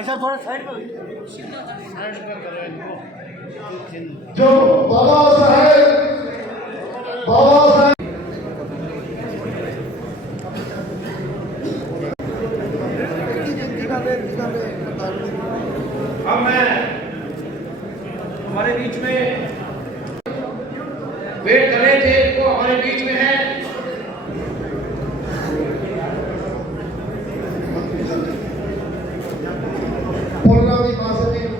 भाई साहब थोड़ा साइड में जो बाबा साहेब अब मैं हमारे बीच में वेट कर रहे थे वो हमारे बीच में है पोलरावी महासचिव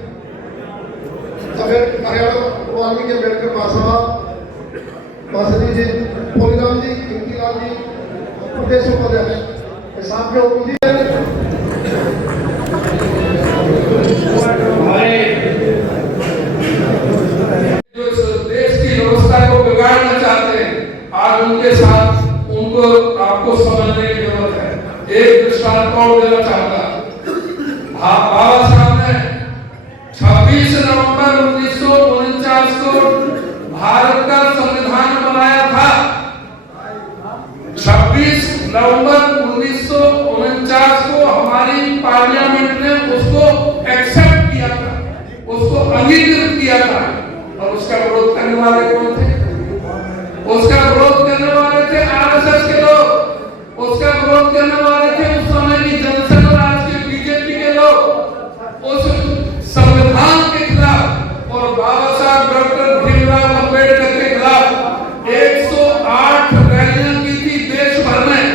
हरियाणा वाल्मीकि अंबेडकर महासभा महासचिव जी पोलीराम जी इंकीलाल जी प्रदेश उपाध्यक्ष साथ में उपस्थित देश की व्यवस्था को बिगाड़ना चाहते हैं। आज उनके साथ उनको आपको समझने की जरूरत है। एक दृष्टांत और देना चाहूंगा। बाबा साहब ने 26 नवंबर 1949 को भारत का संविधान बनाया था। 26 नवंबर 1949 को हमारी पार्लियामेंट ने उसको एक्सेप्ट किया था, उसको अंगीकृत किया था। और उसका विरोध करने वाले कौन थे? उसका विरोध करने वाले थे आरएसएस के लोग, उसका विरोध करने वाले थे उस समय की जनसंघ और आज के बीजेपी के लोग। उस संविधान के खिलाफ और बाबा साहब डॉक्टर भीमराव अम्बेडकर के खिलाफ 108 रैलियां की थी देश भर में।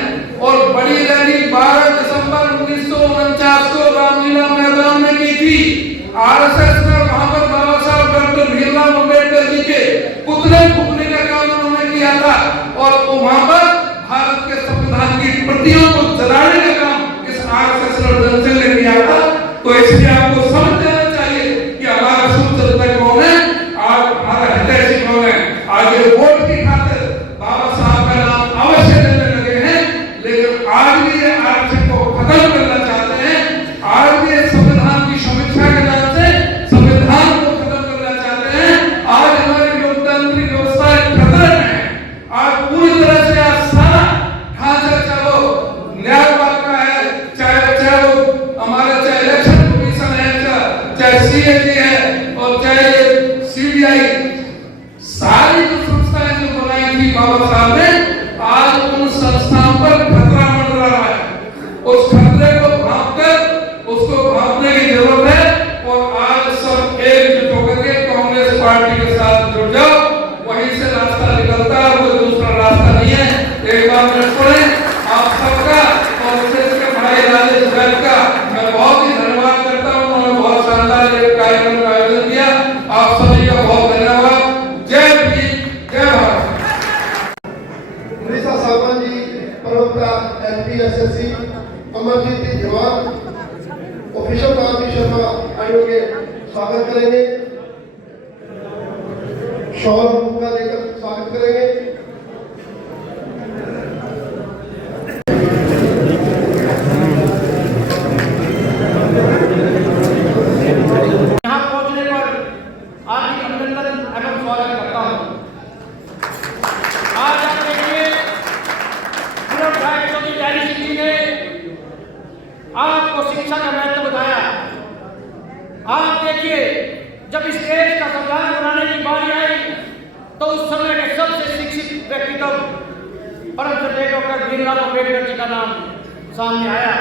और बड़ी रैली 12 दिसंबर 1949 को रामलीला मैदान में की थी। आरएसएस ने वहां पर बाबा साहब डॉक्टर भीमराव अम्बेडकर जी के पुतले फूकने का काम उन्होंने किया था। और वहां पर भारत के संविधान की प्रतियों को जलाने का काम इस आरएसएस और जनसंघ ने किया था। तो इसलिए आपको समझ लेना चाहिए कि हमारा सूत्र कौन है, आज हमारा हितैषी कौन है। आगे वोट की खातिर बाबा साहब का नाम अवश्य लेने लगे हैं, लेकिन आज भी ये आरक्षण को खत्म करना चाहते हैं। आज भी संविधान की समीक्षा के नाम से संविधान को खत्म करना चाहते हैं। आज हमारी लोकतांत्रिक व्यवस्था खतरे में है। आज पूरी तरह से आज सारा ढांचा चाहे वो न्यायपालिका है, चाहे वो हमारा चाहे इलेक्शन कमीशन है, चाहे सीएजी है और चाहे सीबीआई, सारी जो संस्थाएं जो बनाई थी बाबा साहब ने, आज उन संस्थाओं पर खतरा मंडरा रहा है। उस खतरे को भांपकर उसको भांपने की जरूरत है। और आज सब एकजुट होकर के कांग्रेस पार्टी के साथ जुड़ जाओ, वहीं से रास्ता निकलता है, कोई दूसरा रास्ता नहीं है। एक बार में सुने आप सबका और विशेष कर भाई राजेश बैल का मैं बहुत ही धन्यवाद करता हूँ। उन्होंने बहुत शानदार एक कार्यक्रम का आयोजन किया। आप सभी का बहुत धन्यवाद। जय भीम, जय भारत। उड़ीसा सालमान जी प्रवक्ता एमपीएसएससी अमरजीत जी जवान ऑफिशियल नाम शर्मा आयोग के स्वागत करेंगे, शॉल का लेकर स्वागत करेंगे। यहाँ पहुंचने पर हार्दिक अभिनंदन एवं स्वागत करता हूँ। आज आप देखिए पूर्व राष्ट्रपति प्यारी जी ने आपको शिक्षा का महत्व बताया। आप देखिए जब इस देश का संविधान बनाने की बारी आई तो उस समय के सबसे शिक्षित व्यक्तित्व परम श्रद्धेय डॉक्टर भीमराव अम्बेडकर जी का नाम सामने आया।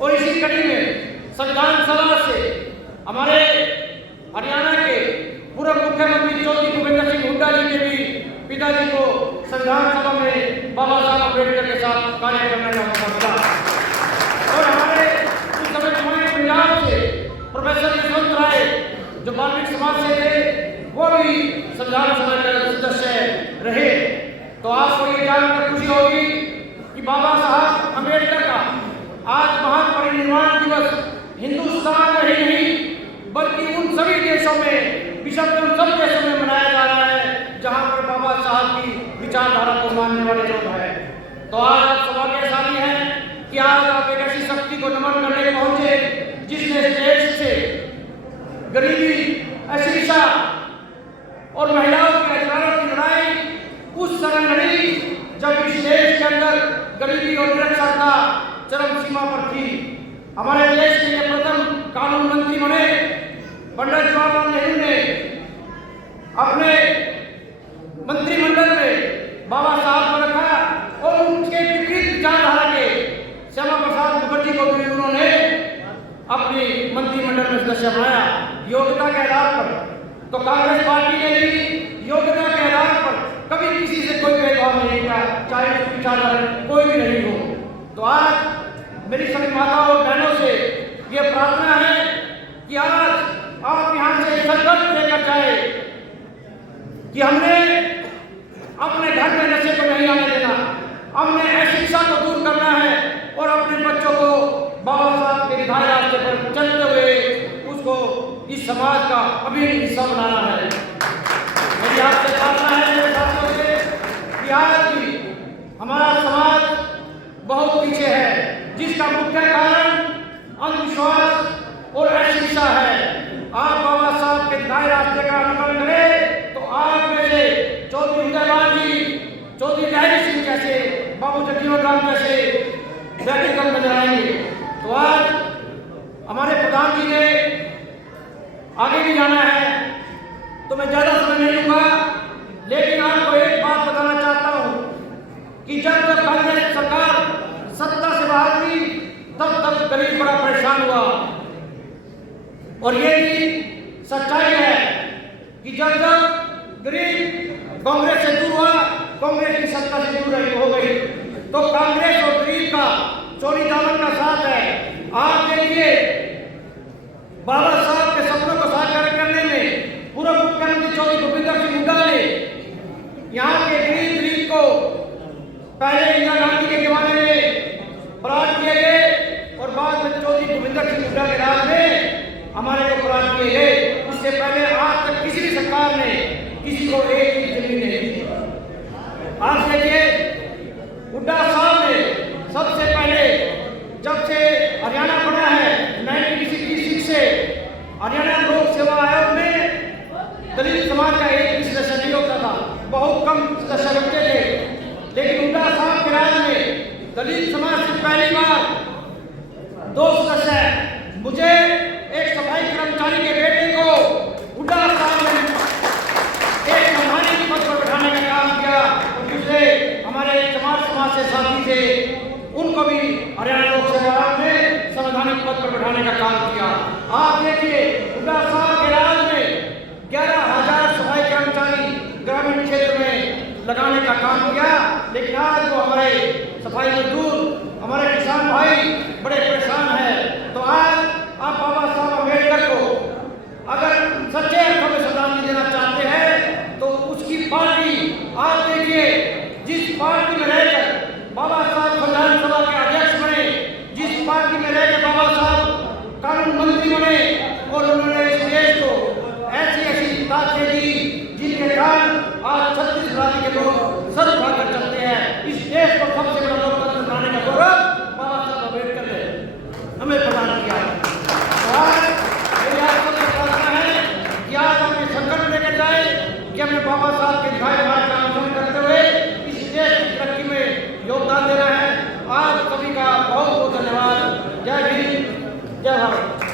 और इसी कड़ी में संविधान सभा से हमारे हरियाणा के पूर्व मुख्यमंत्री ज्योति भूपेंद्र सिंह हुड्डा जी के भी पिताजी को संविधान सभा में बाबा साहब अम्बेडकर के साथ कार्य करने का मौका मिला। और हमारे उस समय हमारे पंजाब से प्रोफेसर यशवंत राय जो वाल्मीकि समाज से थे, वो भी संविधान सभा के सदस्य रहे। तो आपको ये जानकर खुशी होगी कि बाबा साहब अम्बेडकर का आज महापरिनिर्वाण दिवस हिंदुस्तान में ही नहीं बल्कि उन सभी देशों में, विश्व के उन सब देशों में मनाया जा रहा है जहां पर बाबा साहब की विचारधारा को मानने वाले लोग हैं। तो आज आप सौभाग्यशाली हैं कि आज आप एक ऐसी शक्ति को नमन करने पहुंचे जिसने देश से गरीबी, अशिक्षा और महिलाओं के अधिकारों की लड़ाई उस समय लड़ी जब इस देश के अंदर गरीबी और निरक्षरता चरम सीमा पर थी। हमारे देश के लिए प्रथम कानून मंत्री बने, पंडित जवाहरलाल नेहरू ने अपने मंत्रिमंडल में बाबा साहब को रखा और उनके विपरीत विचारधारा के श्यामा प्रसाद मुखर्जी को भी उन्होंने अपनी मंत्रिमंडल में सदस्य बनाया योग्यता के आधार पर। तो कांग्रेस पार्टी ने भी योग्यता के आधार पर कभी किसी से कोई भेदभाव नहीं किया, चाहे उसकी विचारधारा कोई भी नहीं हो। तो आज मेरी सभी माताओं और बहनों से ये प्रार्थना है कि आज आप यहाँ से संकल्प लेकर जाए कि हमने अपने घर में नशे को नहीं आने देना, हमने अशिक्षा को दूर करना है और अपने बच्चों को बाबा साहब के दिखाए रास्ते पर चलते हुए उसको इस समाज का अभिन्न हिस्सा बनाना है। मेरी आपसे प्रार्थना है मेरे साथियों से कि आज भी हमारा समाज बहुत पीछे है, जिसका मुख्य कारण अंधविश्वास और अशिक्षा है। आप बाबा साहब के दिखाए रास्ते का अनुकरण करें तो आप में से चौधरी उदयवान जी, चौधरी लहरी सिंह जैसे, बाबू जगजीवन राम जैसे व्यक्तिगत नजर आएंगे। तो आज हमारे प्रधान जी ने आगे भी जाना है तो मैं ज्यादा समय नहीं लूंगा, लेकिन आपको एक बात बताना चाहता हूं कि जब तक कांग्रेस सरकार सत्ता से बाहर हुई तब तक गरीब बड़ा परेशान हुआ। और ये भी सच्चाई है कि जब तक गरीब कांग्रेस से दूर हुआ, कांग्रेस की सत्ता से दूर हो गई। तो कांग्रेस और गरीब का चोरी दामन का साथ है। आप देखिए बाबा साहब के सपनों को साकार करने में पूर्व मुख्यमंत्री चौधरी भूपेंद्र सिंह हुड्डा ने यहाँ के गरीब को पहले इंदिरा गांधी के जमाने में प्लाट किए गए और बाद में चौधरी भूपेंद्र सिंह हुड्डा के राज में हमारे को प्लाट किए गए। उससे पहले आज तक किसी भी सरकार ने किसी को एक भी जमीन नहीं दी। आज देखिए हुड्डा साहब ने सबसे पहले जब से हरियाणा बना है 1966 से हरियाणा लोक सेवा आयोग में दलित समाज का एक भी सदस्य नहीं होता था, बहुत कम सदस्य रखते थे। लेकिन हुड्डा साहब के राज में दलित समाज से पहली बार 2 सदस्य, मुझे एक सफाई कर्मचारी के बेटे को हुड्डा साहब ने एक सम्मानित पद पर बैठाने का काम किया और दूसरे हमारे चमार समाज से साथी थे उनको भी हरियाणा लोक सेवा आयोग में संवैधानिक पद पर बैठाने का काम किया। आप देखिए हुड्डा साहब के राज में 11,000 सफाई कर्मचारी ग्रामीण क्षेत्र में लगाने का काम किया। लेकिन आज वो हमारे सफाई मजदूर, हमारे किसान भाई बड़े परेशान हैं। तो आज आप बाबा साहब अम्बेडकर को अगर सच्चे अर्थों में श्रद्धांजलि देना चाहते हैं तो उसकी पार्टी, आप देखिए जिस पार्टी में रहकर बाबा साहब संविधान सभा के अध्यक्ष बने, जिस पार्टी में रहकर बाबा साहब कानून मंत्री बने और उन्होंने इस देश को ऐसी ताकतें दी जिनके कारण आज 36 राज्य के लोग सर उठाकर चलते हैं। इस देश को सबसे बड़ा लोकतंत्र बनाने का गौरव बाबा साहब अम्बेडकर ने हमें प्रदान किया। आज मेरी आप सबसे प्रार्थना है कि आज हम ये संकल्प लेकर जाए कि हमें बाबा साहब के दिखाए मार्ग का अनुसरण करते हुए इस देश की तरक्की में योगदान देना है। आप सभी का बहुत बहुत धन्यवाद। जय हिंद, जय भारत।